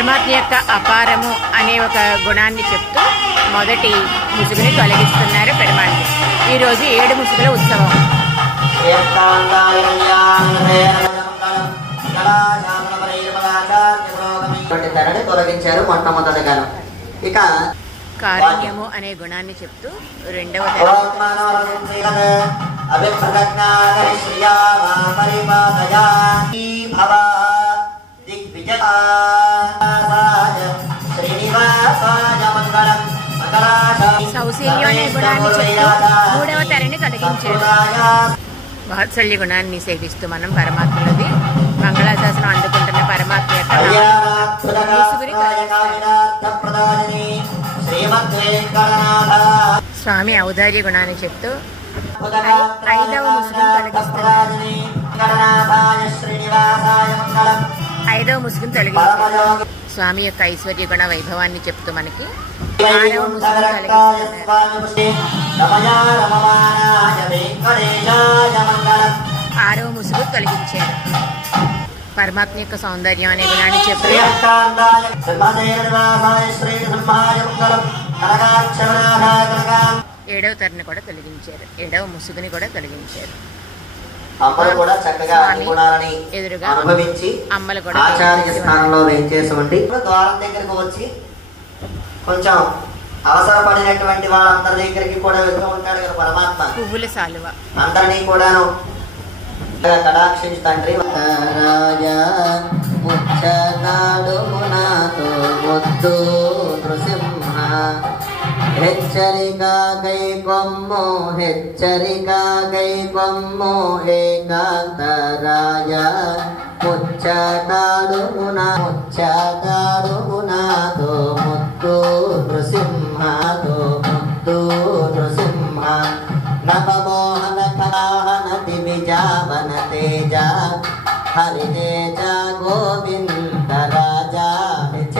పరమాత్మ యొక్క అపారము అనే ఒక గుణాన్ని చెప్తూ మొదటి ముసుగుని తొలగిస్తున్నారు పెరుమాళ్ళు. ఈరోజు 7 ముసుగుల ఉత్సవం. తొలగించారు మొట్టమొదటిగా. ఇక కారుణ్యము అనే గుణాన్ని చెప్తూ రెండవ సౌశీల్యం అనే గుణాన్ని చెప్తూ మూడవ తెరని తొలగించారు. వాత్సల్య గుణాన్ని సేవిస్తూ మనం పరమాత్మది మంగళాశాసనం అందుకుంటున్న పరమాత్మ యొక్క స్వామి ఔదార్య గుణాన్ని చెప్తూ 5వ ముసుగును తొలగిస్తున్నారు. 5వ ముసుగును తొలగించారు. స్వామి యొక్క ఐశ్వర్య గుణ వైభవాన్ని చెప్తూ మనకి 6వ ముసుగును తొలగిస్తున్నారు. 6వ ముసుగు తొలగించారు. పరమాత్మ యొక్క సౌందర్యం అనే గుణాన్ని చెప్పి 7వ తెరని కూడా తొలగించారు. 7వ ముసుగుని కూడా తొలగించారు. ఎదురుగా అమ్మలు కూడా ఆచార్య స్థానంలో వేయించేసి ఉండి ద్వారం దగ్గరకు వచ్చి కొంచెం అవసరపడినటువంటి వాళ్ళందరి దగ్గరికి కూడా వెళ్తూ ఉంటాడు కదా పరమాత్మ. పువ్వుల సాలువ అందరినీ కూడాను కటాక్షించి తండ్రి ముద్దు నృసింహ హెచ్చరిక గై కొమ్ము ఏకాంత రాజ ముచ్చటాడుమునాతో ముద్దు నృసింహ నవమోహన కళాహన దివిజావన తేజ హరితేజ గోవింద రాజా ముచ్చ